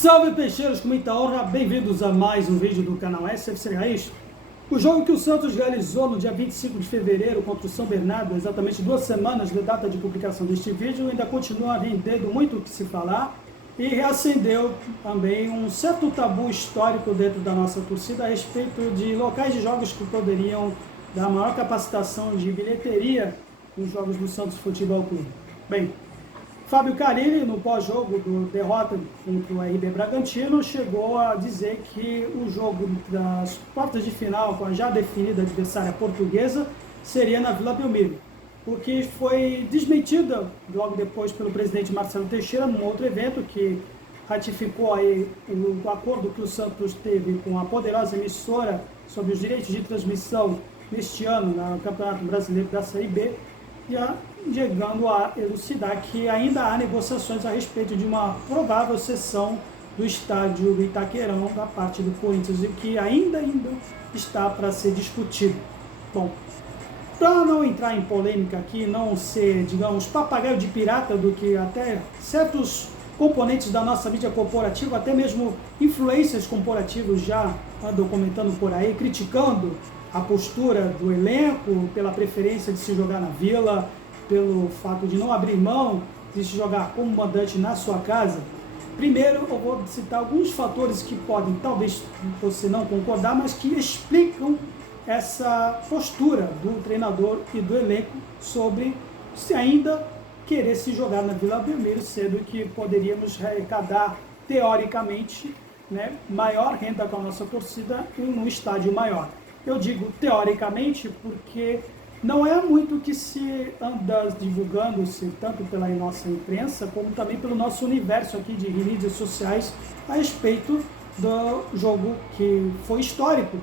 Salve peixeiros, com muita honra, bem-vindos a mais um vídeo do canal SFC Raiz. O jogo que o Santos realizou no dia 25 de fevereiro contra o São Bernardo, exatamente 2 semanas da data de publicação deste vídeo, ainda continua rendendo muito o que se falar e reacendeu também um certo tabu histórico dentro da nossa torcida a respeito de locais de jogos que poderiam dar maior capacitação de bilheteria nos jogos do Santos Futebol Clube. Bem, Fábio Carilli, no pós-jogo do derrota contra o RB Bragantino, chegou a dizer que o jogo das quartas de final com a já definida adversária portuguesa seria na Vila Belmiro, o que foi desmentida logo depois pelo presidente Marcelo Teixeira num outro evento que ratificou aí o acordo que o Santos teve com a poderosa emissora sobre os direitos de transmissão neste ano no Campeonato Brasileiro da Série B, já chegando a elucidar que ainda há negociações a respeito de uma provável cessão do estádio do Itaquerão da parte do Corinthians e que ainda está para ser discutido. Bom, para não entrar em polêmica aqui, não ser, digamos, papagaio de pirata do que até certos componentes da nossa mídia corporativa, até mesmo influências corporativos já andam comentando por aí, criticando a postura do elenco, pela preferência de se jogar na Vila, pelo fato de não abrir mão de se jogar como mandante na sua casa. Primeiro, eu vou citar alguns fatores que podem, talvez você não concordar, mas que explicam essa postura do treinador e do elenco sobre se ainda querer se jogar na Vila Belmiro, sendo que poderíamos arrecadar, teoricamente, maior renda com a nossa torcida em um estádio maior. Eu digo teoricamente porque não é muito que se anda divulgando-se, tanto pela nossa imprensa, como também pelo nosso universo aqui de mídias sociais, a respeito do jogo que foi histórico.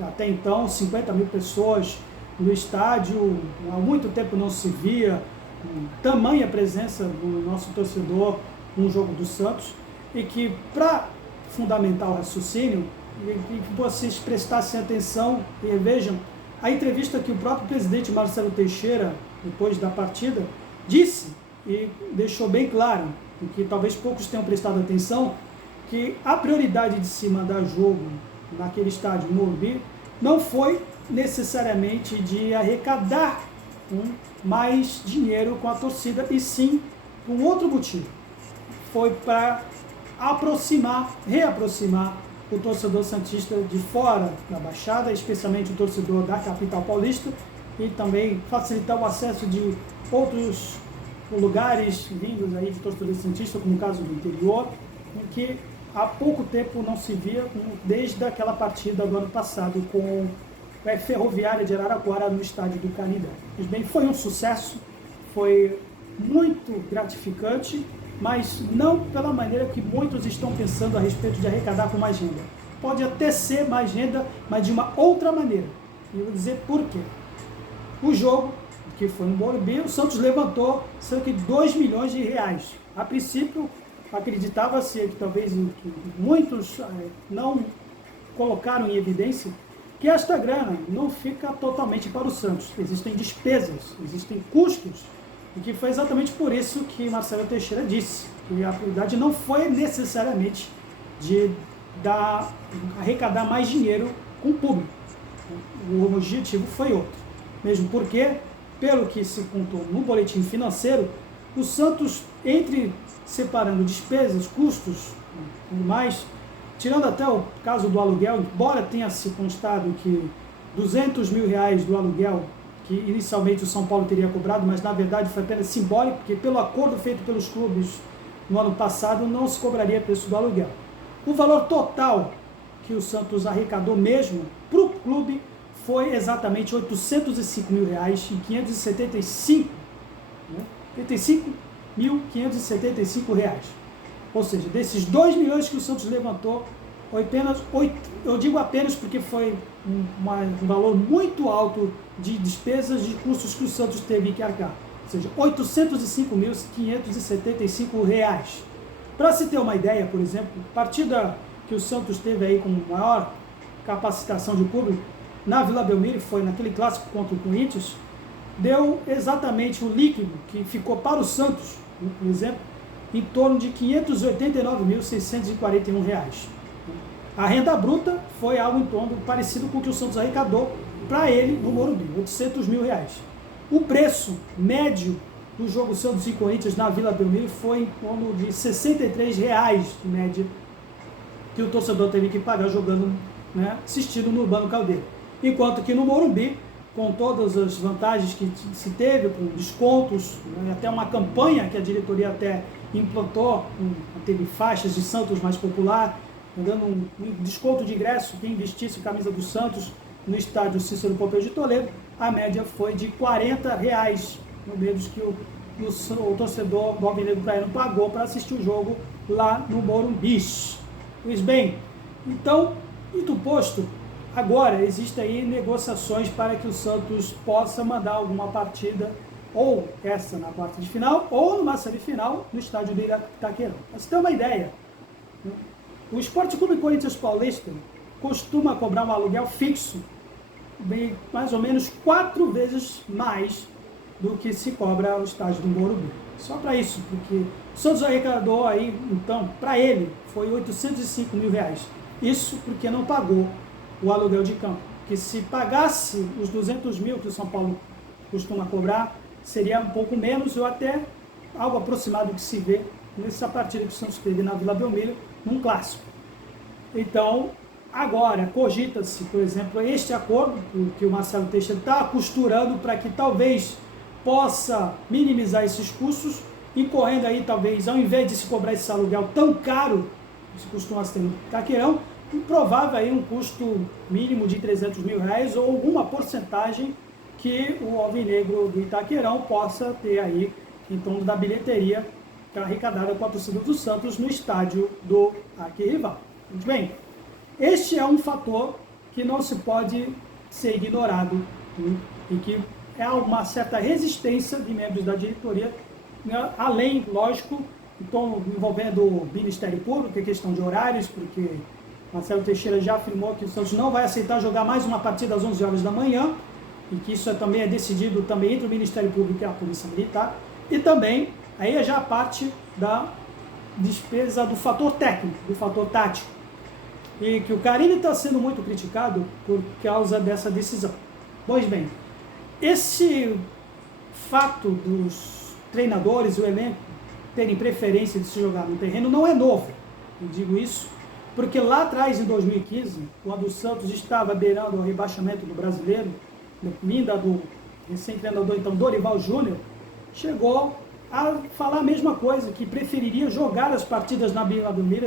Até então, 50 mil pessoas no estádio, há muito tempo não se via tamanha presença do nosso torcedor no jogo do Santos, e que, para fundamentar o raciocínio, que vocês prestassem atenção e vejam a entrevista que o próprio presidente Marcelo Teixeira, depois da partida, disse e deixou bem claro, e que talvez poucos tenham prestado atenção, que a prioridade de se mandar jogo naquele estádio no Morumbi não foi necessariamente de arrecadar mais dinheiro com a torcida, e sim por um outro motivo. Foi para reaproximar o torcedor santista de fora da Baixada, especialmente o torcedor da capital paulista, e também facilitar o acesso de outros lugares vindos aí de torcedores santistas, como o caso do interior, em que há pouco tempo não se via, desde aquela partida do ano passado com a Ferroviária de Araraquara no estádio do Canindé. Pois bem, foi um sucesso, foi muito gratificante, mas não pela maneira que muitos estão pensando a respeito de arrecadar com mais renda. Pode até ser mais renda, mas de uma outra maneira. E eu vou dizer por quê. O jogo, que foi no Morumbi, o Santos levantou cerca de 2 milhões de reais. A princípio, acreditava-se que talvez muitos não colocaram em evidência que esta grana não fica totalmente para o Santos. Existem despesas, existem custos, e que foi exatamente por isso que Marcelo Teixeira disse que a prioridade não foi necessariamente de arrecadar mais dinheiro com o público. O objetivo foi outro. Mesmo porque, pelo que se contou no boletim financeiro, o Santos, separando despesas, custos e mais, tirando até o caso do aluguel, embora tenha se constado que 200 mil reais do aluguel que inicialmente o São Paulo teria cobrado, mas na verdade foi apenas simbólico, porque pelo acordo feito pelos clubes no ano passado não se cobraria preço do aluguel. O valor total que o Santos arrecadou mesmo para o clube foi exatamente R$ 805 mil e 575 reais. Ou seja, desses 2 milhões que o Santos levantou, eu digo apenas porque foi um valor muito alto de despesas, de custos que o Santos teve que arcar. Ou seja, R$ 805.575 reais. Para se ter uma ideia, por exemplo, a partida que o Santos teve aí com maior capacitação de público, na Vila Belmiro, foi naquele clássico contra o Corinthians, deu exatamente o líquido que ficou para o Santos, por exemplo, em torno de R$ 589.641. A renda bruta foi algo em torno parecido com o que o Santos arrecadou para ele no Morumbi, R$ 800 mil. O preço médio do jogo Santos e Corinthians na Vila Belmiro foi em torno de R$ 63 de média que o torcedor teve que pagar jogando, né, assistindo no Urbano Caldeira. Enquanto que no Morumbi, com todas as vantagens que se teve, com descontos, né, até uma campanha que a diretoria até implantou, teve faixas de Santos mais popular, dando um desconto de ingresso quem vestisse a camisa do Santos no estádio Cícero Pompeu de Toledo, a média foi de R$ 40, no menos que o torcedor do Alvinegro Praiano pagou para assistir o jogo lá no Morumbi. Pois bem, então, dito posto, agora existem aí negociações para que o Santos possa mandar alguma partida, ou essa na quarta de final, ou numa semifinal no estádio do Itaquerão. Para você ter uma ideia, o Esporte Clube Corinthians Paulista costuma cobrar um aluguel fixo, bem, mais ou menos 4 vezes mais do que se cobra ao estádio do Morumbi. Só para isso, porque o Santos arrecadou aí, então, para ele, foi R$ 805 mil. Isso porque não pagou o aluguel de campo. Que se pagasse os 200 mil que o São Paulo costuma cobrar, seria um pouco menos, ou até algo aproximado do que se vê nessa partida que o Santos teve na Vila Belmiro, num clássico. Então, agora, cogita-se, por exemplo, este acordo que o Marcelo Teixeira está costurando para que talvez possa minimizar esses custos, incorrendo aí talvez, ao invés de se cobrar esse aluguel tão caro, que se costuma ter no Itaquerão, provável aí um custo mínimo de R$ 300 mil, ou alguma porcentagem que o Alvinegro do Itaquerão possa ter aí em torno da bilheteria arrecadada com a torcida do Santos no estádio do arquirrival. Muito bem, este é um fator que não se pode ser ignorado, e que é uma certa resistência de membros da diretoria, né, além, lógico, então, envolvendo o Ministério Público, que é questão de horários, porque Marcelo Teixeira já afirmou que o Santos não vai aceitar jogar mais uma partida às 11 horas da manhã, e que isso também é decidido também entre o Ministério Público e a Polícia Militar, e também, aí é já a parte da despesa do fator técnico, do fator tático, e que o Carille está sendo muito criticado por causa dessa decisão. Pois bem, esse fato dos treinadores e o elenco terem preferência de se jogar no terreno não é novo. Eu digo isso porque lá atrás, em 2015, quando o Santos estava beirando o rebaixamento do Brasileiro, vinda do recém-treinador, então, Dorival Júnior, chegou a falar a mesma coisa, que preferiria jogar as partidas na Vila Belmiro,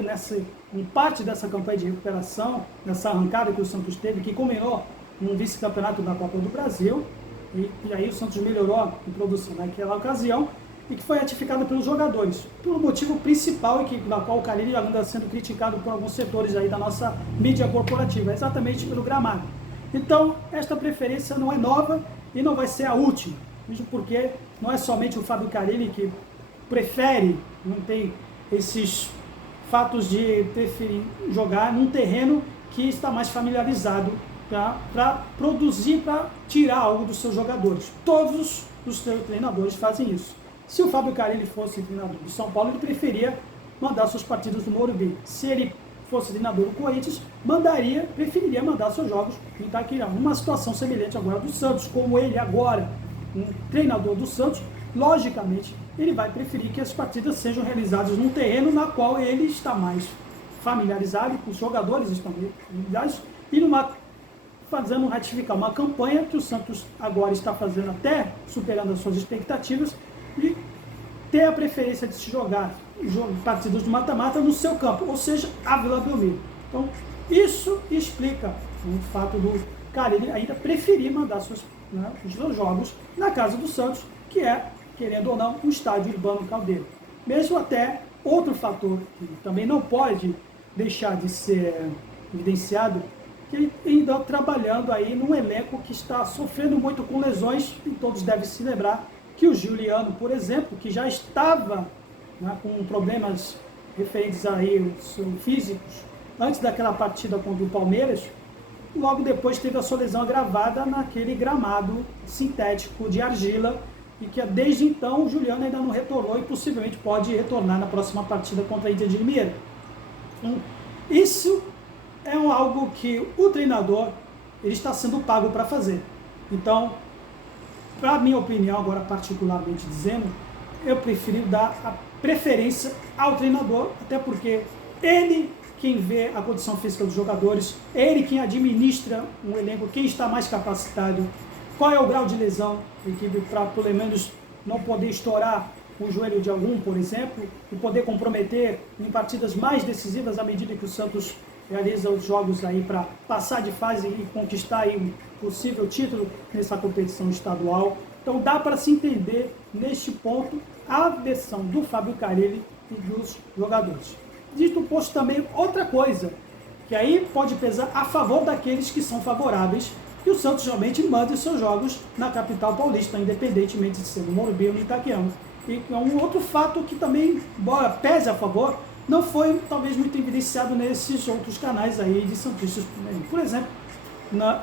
em parte dessa campanha de recuperação, nessa arrancada que o Santos teve, que culminou num vice-campeonato da Copa do Brasil, e aí o Santos melhorou em produção naquela ocasião, e que foi ratificado pelos jogadores, pelo motivo principal e na qual o Carille anda sendo criticado por alguns setores aí da nossa mídia corporativa, exatamente pelo gramado. Então, esta preferência não é nova e não vai ser a última, mesmo porque não é somente o Fábio Carille que prefere, não tem esses fatos de preferir jogar num terreno que está mais familiarizado para produzir, para tirar algo dos seus jogadores. Todos os treinadores fazem isso. Se o Fábio Carille fosse treinador do São Paulo, ele preferia mandar suas partidas no Morumbi. Se ele fosse treinador do Corinthians, preferiria mandar seus jogos em Itaquerão. Uma situação semelhante agora do Santos, como ele agora, um treinador do Santos, logicamente, ele vai preferir que as partidas sejam realizadas num terreno na qual ele está mais familiarizado, com os jogadores estão familiarizados, e fazendo ratificar uma campanha que o Santos agora está fazendo, até superando as suas expectativas, e ter a preferência de se jogar partidas do mata-mata no seu campo, ou seja, a Vila Belmiro. Então, isso explica o fato do Carille ainda preferir mandar os seus jogos na casa do Santos, que é, querendo ou não, o estádio Urbano Caldeira. Mesmo até outro fator que também não pode deixar de ser evidenciado, que ele ainda trabalhando aí num elenco que está sofrendo muito com lesões, e todos devem se lembrar que o Giuliano, por exemplo, que já estava, né, com problemas referentes aí físicos antes daquela partida contra o Palmeiras, logo depois teve a sua lesão agravada naquele gramado sintético de argila, e que desde então o Juliano ainda não retornou e possivelmente pode retornar na próxima partida contra a Inter de Limeira. Então, isso é algo que o treinador ele está sendo pago para fazer. Então, para minha opinião, agora particularmente dizendo, eu prefiro dar a preferência ao treinador, até porque ele quem vê a condição física dos jogadores, ele quem administra um elenco, quem está mais capacitado, qual é o grau de lesão da equipe para pelo menos não poder estourar o joelho de algum, por exemplo, e poder comprometer em partidas mais decisivas à medida que o Santos realiza os jogos aí para passar de fase e conquistar aí um possível título nessa competição estadual. Então dá para se entender neste ponto a versão do Fábio Carille e dos jogadores. Dito posto também outra coisa, que aí pode pesar a favor daqueles que são favoráveis, que o Santos realmente mande seus jogos na capital paulista, independentemente de ser no Morumbi ou no Itaquerão. E um outro fato que também, embora pese a favor, não foi talvez muito evidenciado nesses outros canais aí de santistas. Por exemplo,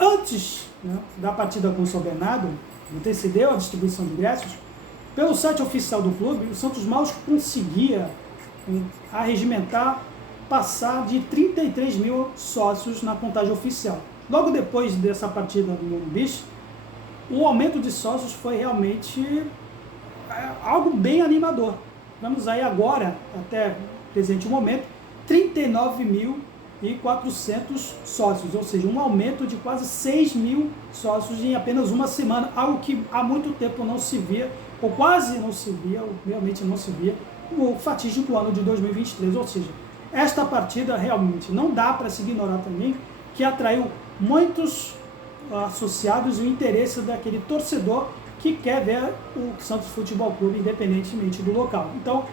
antes da partida com o São Bernardo, antecedeu a distribuição de ingressos, pelo site oficial do clube, o Santos mal conseguia arregimentar, passar de 33 mil sócios na contagem oficial. Logo depois dessa partida do Morumbi, o aumento de sócios foi realmente algo bem animador. Vamos aí agora, até o presente momento, 39.400 sócios, ou seja, um aumento de quase 6 mil sócios em apenas uma semana, algo que há muito tempo não se via, ou quase não se via, ou realmente não se via, no fatídico ano de 2023. Ou seja, esta partida realmente não dá para se ignorar também, que atraiu muitos associados e o interesse daquele torcedor que quer ver o Santos Futebol Clube independentemente do local. Então,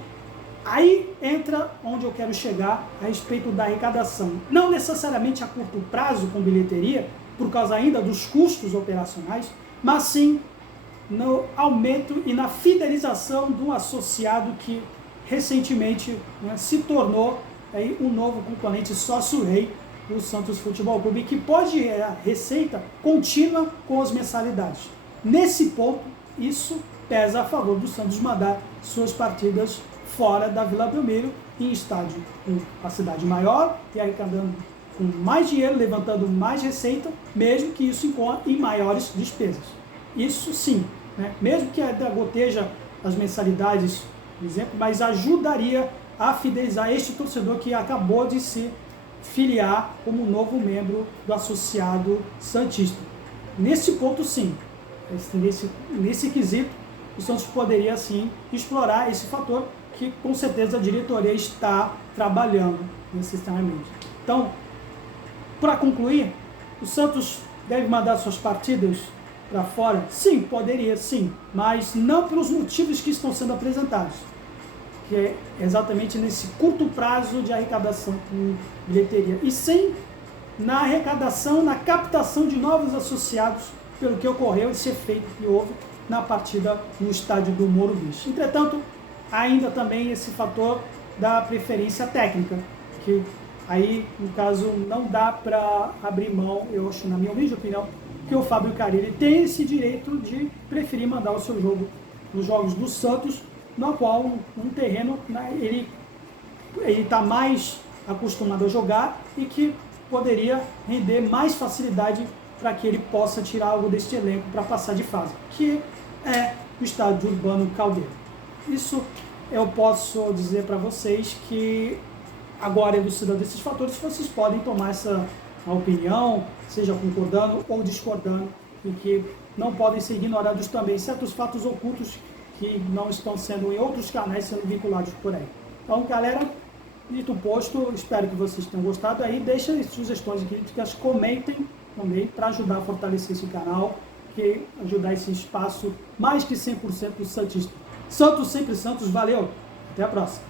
aí entra onde eu quero chegar a respeito da arrecadação. Não necessariamente a curto prazo com bilheteria, por causa ainda dos custos operacionais, mas sim no aumento e na fidelização de um associado que recentemente se tornou aí um novo componente sócio-rei do Santos Futebol Clube, que pode gerar receita contínua com as mensalidades. Nesse ponto, isso pesa a favor do Santos mandar suas partidas fora da Vila Belmiro, em estádio com capacidade maior e arrecadando com mais dinheiro, levantando mais receita, mesmo que isso incorra em maiores despesas. Isso sim, mesmo que goteja as mensalidades, por exemplo, mas ajudaria a fidelizar este torcedor que acabou de se filiar como novo membro do associado santista. Nesse ponto, sim, nesse quesito, o Santos poderia, sim, explorar esse fator que, com certeza, a diretoria está trabalhando necessariamente. Então, para concluir, o Santos deve mandar suas partidas para fora? Sim, poderia, sim, mas não pelos motivos que estão sendo apresentados, que é exatamente nesse curto prazo de arrecadação com bilheteria, e sim na arrecadação, na captação de novos associados, pelo que ocorreu, esse efeito que houve na partida no estádio do Morumbi. Entretanto, ainda também esse fator da preferência técnica, que aí, no caso, não dá para abrir mão, eu acho, na minha humilde opinião, que o Fábio Carille tem esse direito de preferir mandar o seu jogo nos jogos do Santos, no qual um terreno ele está mais acostumado a jogar e que poderia render mais facilidade para que ele possa tirar algo deste elenco para passar de fase, que é o estádio Urbano Caldeira. Isso eu posso dizer para vocês que agora, elucidando esses fatores, vocês podem tomar essa opinião, seja concordando ou discordando, e que não podem ser ignorados também certos fatos ocultos que não estão sendo em outros canais sendo vinculados por aí. Então, galera, dito posto, espero que vocês tenham gostado. Aí deixem sugestões e críticas, comentem também para ajudar a fortalecer esse canal, que ajudar esse espaço mais que 100% santista. Santos sempre Santos, valeu, até a próxima.